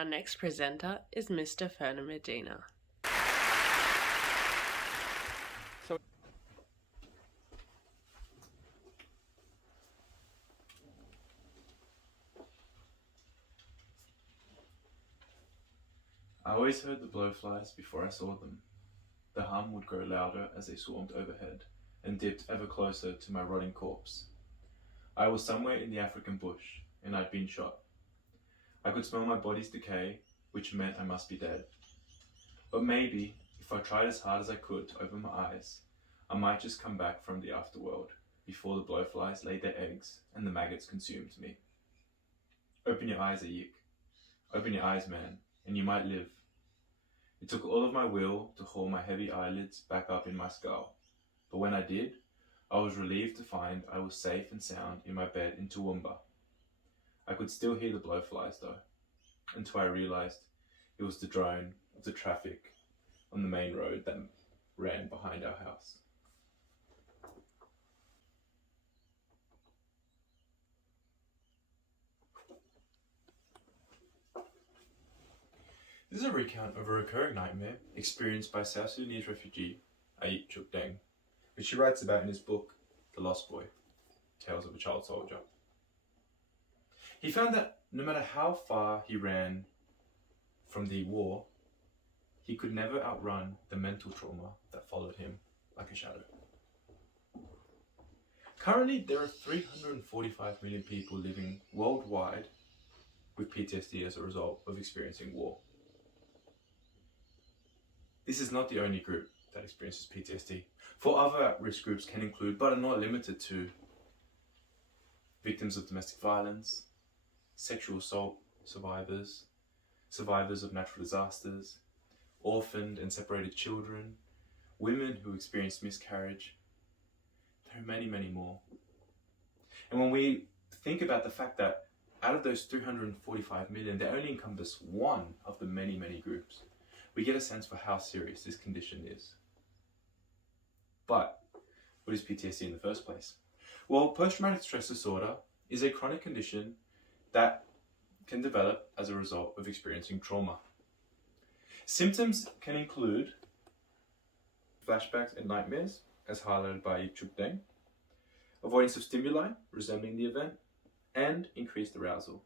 our next presenter is Mr. Fernan Medina. I always heard the blowflies before I saw them. The hum would grow louder as they swarmed overhead and dipped ever closer to my rotting corpse. I was somewhere in the African bush, and I'd been shot. I could smell my body's decay, which meant I must be dead. But maybe, if I tried as hard as I could to open my eyes, I might just come back from the afterworld before the blowflies laid their eggs and the maggots consumed me. Open your eyes, Ayik. Open your eyes, man, and you might live. It took all of my will to haul my heavy eyelids back up in my skull, but when I did, I was relieved to find I was safe and sound in my bed in Toowoomba. I could still hear the blowflies though, until I realised it was the drone of the traffic on the main road that ran behind our house. This is a recount of a recurring nightmare experienced by South Sudanese refugee AT3, which she writes about in his book, The Lost Boy, Tales of a Child Soldier. He found that no matter how far he ran from the war, he could never outrun the mental trauma that followed him like a shadow. Currently, there are 345 million people living worldwide with PTSD as a result of experiencing war. This is not the only group that experiences PTSD. For other at-risk groups can include, but are not limited to, victims of domestic violence, sexual assault survivors, survivors of natural disasters, orphaned and separated children, women who experience miscarriage. There are many, many more. And when we think about the fact that out of those 345 million, they only encompass one of the many, many groups, we get a sense for how serious this condition is. But what is PTSD in the first place? Well, post-traumatic stress disorder is a chronic condition that can develop as a result of experiencing trauma. Symptoms can include flashbacks and nightmares, as highlighted by Chukdeng, avoidance of stimuli resembling the event, and increased arousal.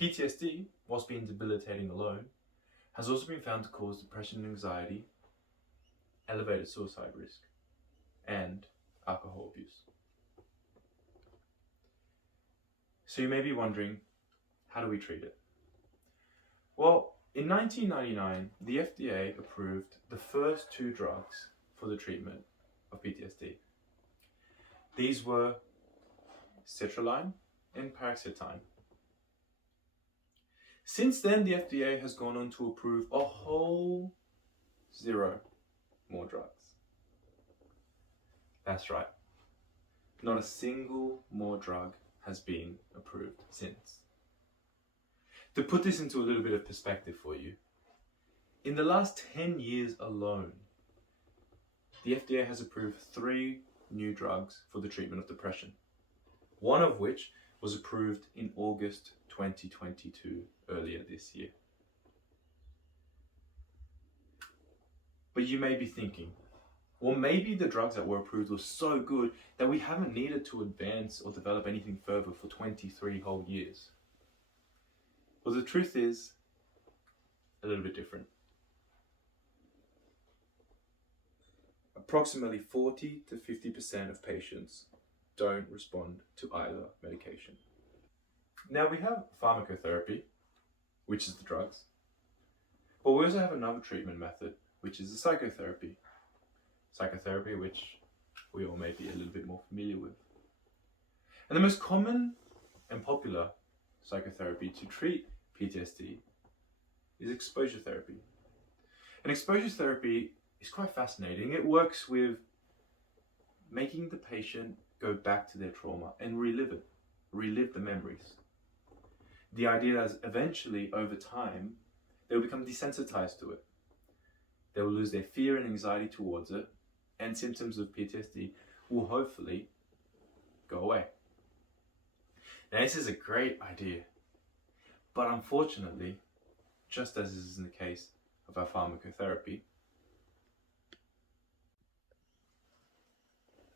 PTSD, whilst being debilitating alone, has also been found to cause depression and anxiety, elevated suicide risk, and alcohol abuse. So you may be wondering, how do we treat it? Well, in 1999, the FDA approved the first two drugs for the treatment of PTSD. These were sertraline and paroxetine. Since then, the FDA has gone on to approve a whole 0 more drugs. That's right. Not a single more drug has been approved since. To put this into a little bit of perspective for you, in the last 10 years alone, the FDA has approved 3 new drugs for the treatment of depression, one of which was approved in August 2022, earlier this year. But you may be thinking, well, maybe the drugs that were approved were so good that we haven't needed to advance or develop anything further for 23 whole years. Well, the truth is a little bit different. Approximately 40 to 50% of patients don't respond to either medication. Now we have pharmacotherapy, which is the drugs, but we also have another treatment method, which is the psychotherapy. Psychotherapy, which we all may be a little bit more familiar with. And the most common and popular psychotherapy to treat PTSD is exposure therapy. And exposure therapy is quite fascinating. It works with making the patient go back to their trauma and relive it, relive the memories. The idea is eventually, over time, they'll become desensitized to it. They will lose their fear and anxiety towards it, and symptoms of PTSD will hopefully go away. Now, this is a great idea, But unfortunately, just as is in the case of our pharmacotherapy,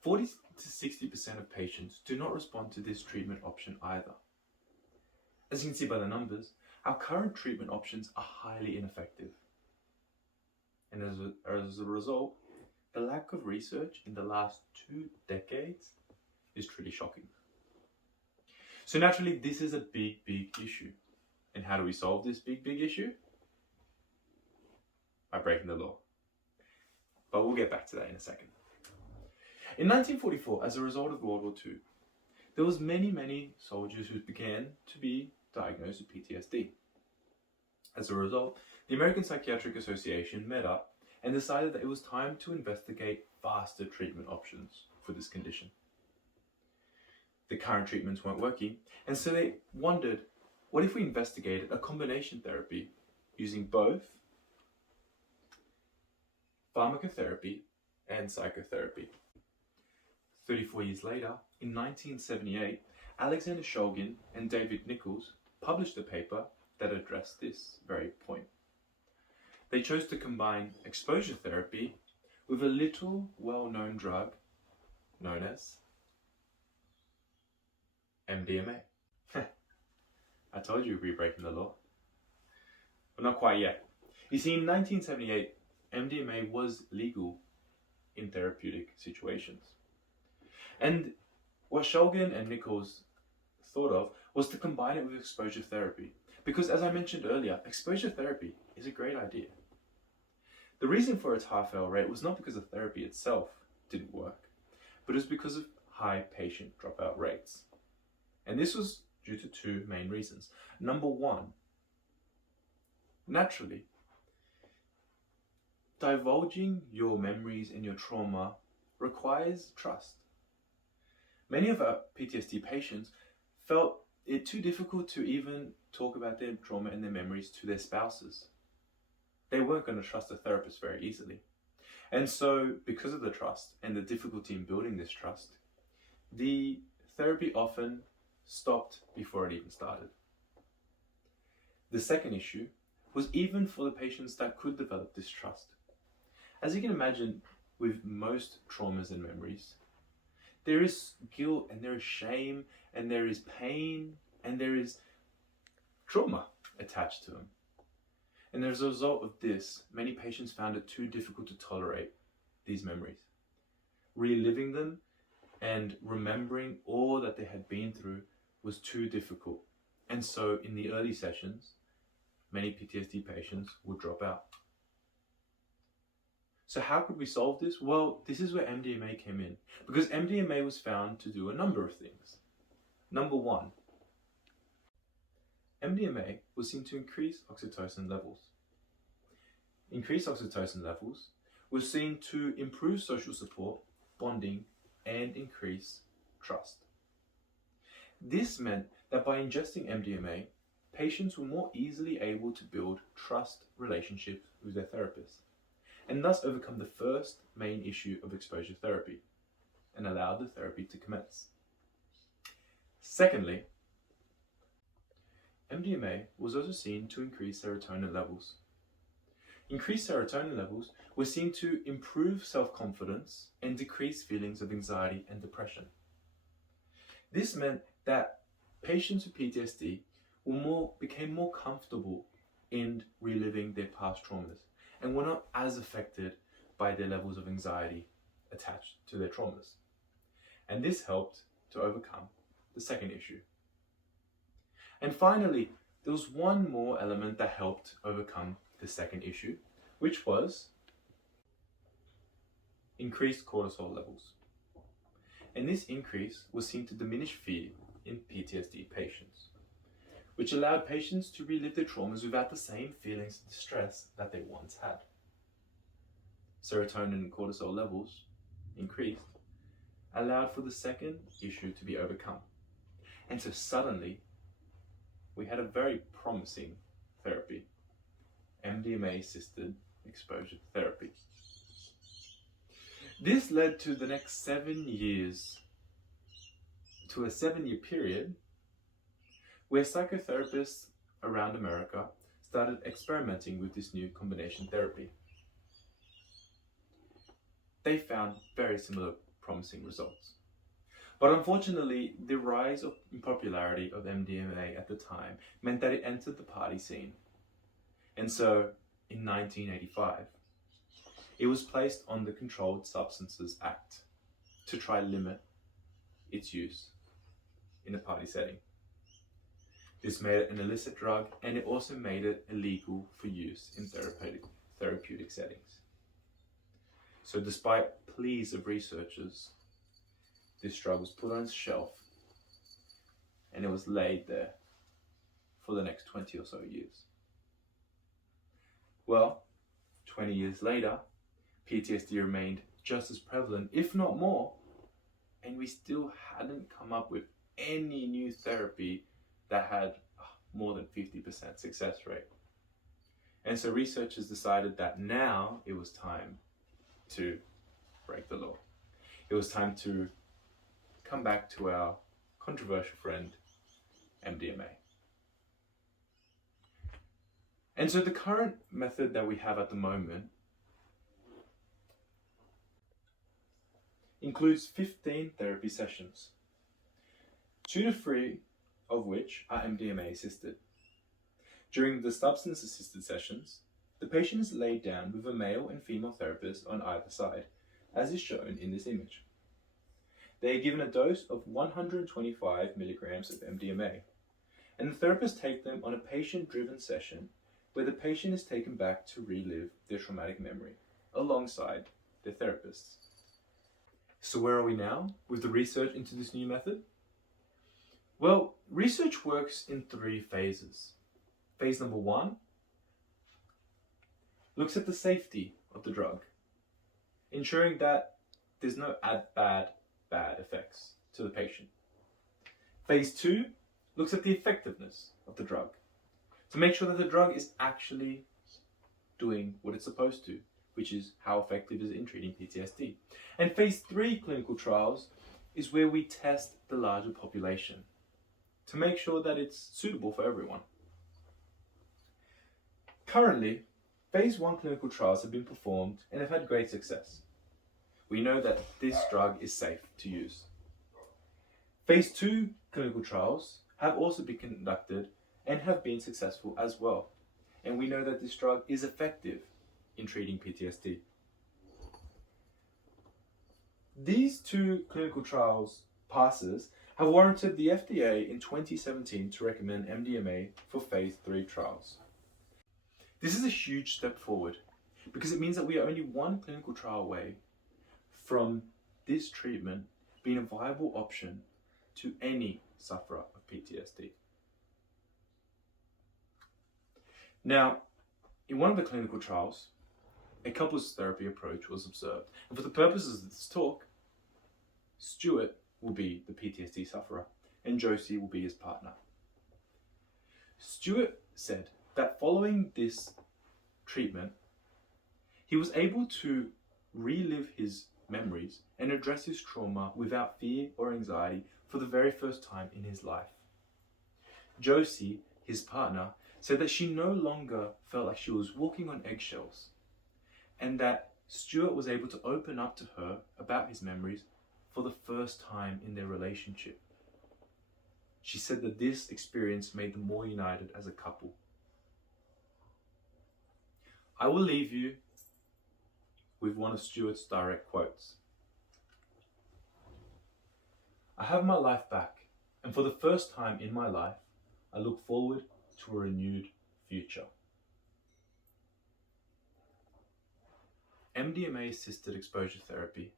40 to 60% of patients do not respond to this treatment option either. As you can see by the numbers, our current treatment options are highly ineffective. And as a result, the lack of research in the last 2 decades is truly shocking. So naturally, this is a big issue. And how do we solve this big issue? By breaking the law. But we'll get back to that in a second. In 1944, as a result of World War II, there was many soldiers who began to be diagnosed with PTSD. As a result, the American Psychiatric Association met up and decided that it was time to investigate faster treatment options for this condition. The current treatments weren't working, and so they wondered, what if we investigated a combination therapy using both pharmacotherapy and psychotherapy? 34 years later, in 1978, Alexander Shulgin and David Nichols published a paper that addressed this very point. They chose to combine exposure therapy with a little well-known drug known as MDMA. I told you we'd be breaking the law. But not quite yet. You see, in 1978, MDMA was legal in therapeutic situations. And what Shulgin and Nichols thought of was to combine it with exposure therapy. Because as I mentioned earlier, exposure therapy is a great idea. The reason for its high fail rate was not because the therapy itself didn't work, but it was because of high patient dropout rates. And this was due to 2 main reasons. Number 1, naturally, divulging your memories and your trauma requires trust. Many of our PTSD patients felt it too difficult to even talk about their trauma and their memories to their spouses. They weren't going to trust a therapist very easily. And so, because of the trust and the difficulty in building this trust, the therapy often stopped before it even started. The second issue was even for the patients that could develop distrust. As you can imagine, with most traumas and memories, there is guilt and there is shame and there is pain and there is trauma attached to them. And as a result of this, many patients found it too difficult to tolerate these memories. Reliving them and remembering all that they had been through was too difficult. And so in the early sessions, many PTSD patients would drop out. So how could we solve this? Well, this is where MDMA came in, because MDMA was found to do a number of things. Number 1, MDMA was seen to increase oxytocin levels. Increased oxytocin levels was seen to improve social support, bonding, and increase trust. This meant that by ingesting MDMA, patients were more easily able to build trust relationships with their therapist, and thus overcome the first main issue of exposure therapy, and allow the therapy to commence. Secondly, MDMA was also seen to increase serotonin levels. Increased serotonin levels were seen to improve self-confidence and decrease feelings of anxiety and depression. This meant that patients with PTSD became more comfortable in reliving their past traumas and were not as affected by their levels of anxiety attached to their traumas. And this helped to overcome the second issue. And finally, there was one more element that helped overcome the second issue, which was increased cortisol levels. And this increase was seen to diminish fear in PTSD patients, which allowed patients to relive their traumas without the same feelings of distress that they once had. Serotonin and cortisol levels increased, allowed for the second issue to be overcome. And so suddenly, we had a very promising therapy, MDMA-assisted exposure therapy. This led to the next 7 years, to a 7-year period where psychotherapists around America started experimenting with this new combination therapy. They found very similar promising results. But unfortunately, the rise in popularity of MDMA at the time meant that it entered the party scene. And so, in 1985, it was placed on the Controlled Substances Act to try limit its use in a party setting. This made it an illicit drug, and it also made it illegal for use in therapeutic settings. So despite pleas of researchers, this drug was put on its shelf, and it was laid there for the next 20 or so years. Well, 20 years later, PTSD remained just as prevalent, if not more, and we still hadn't come up with any new therapy that had more than 50% success rate. And so researchers decided that now it was time to break the law. It was time to come back to our controversial friend, MDMA. And so the current method that we have at the moment includes 15 therapy sessions, 2 to 3 of which are MDMA-assisted. During the substance-assisted sessions, the patient is laid down with a male and female therapist on either side, as is shown in this image. They are given a dose of 125 milligrams of MDMA, and the therapist takes them on a patient-driven session where the patient is taken back to relive their traumatic memory alongside their therapists. So where are we now with the research into this new method? Well, research works in 3 phases. Phase number 1 looks at the safety of the drug, ensuring that there's no bad effects to the patient. Phase 2 looks at the effectiveness of the drug, to make sure that the drug is actually doing what it's supposed to, which is how effective is it in treating PTSD. And phase 3 clinical trials is where we test the larger population to make sure that it's suitable for everyone. Currently, phase 1 clinical trials have been performed and have had great success. We know that this drug is safe to use. Phase 2 clinical trials have also been conducted and have been successful as well. And we know that this drug is effective in treating PTSD. These 2 clinical trials passes have warranted the FDA in 2017 to recommend MDMA for phase 3 trials. This is a huge step forward because it means that we are only 1 clinical trial away from this treatment being a viable option to any sufferer of PTSD. Now, in one of the clinical trials, a couples therapy approach was observed. And for the purposes of this talk, Stuart will be the PTSD sufferer and Josie will be his partner. Stuart said that following this treatment, he was able to relive his memories and address his trauma without fear or anxiety for the very first time in his life. Josie, his partner, said that she no longer felt like she was walking on eggshells and that Stuart was able to open up to her about his memories for the first time in their relationship. She said that this experience made them more united as a couple. I will leave you with one of Stuart's direct quotes. "I have my life back, and for the first time in my life, I look forward to a renewed future." MDMA-assisted exposure therapy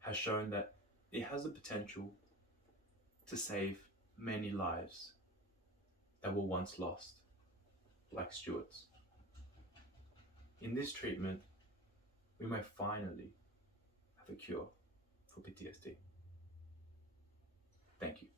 has shown that it has the potential to save many lives that were once lost, like Stuart's. In this treatment, we may finally have a cure for PTSD. Thank you.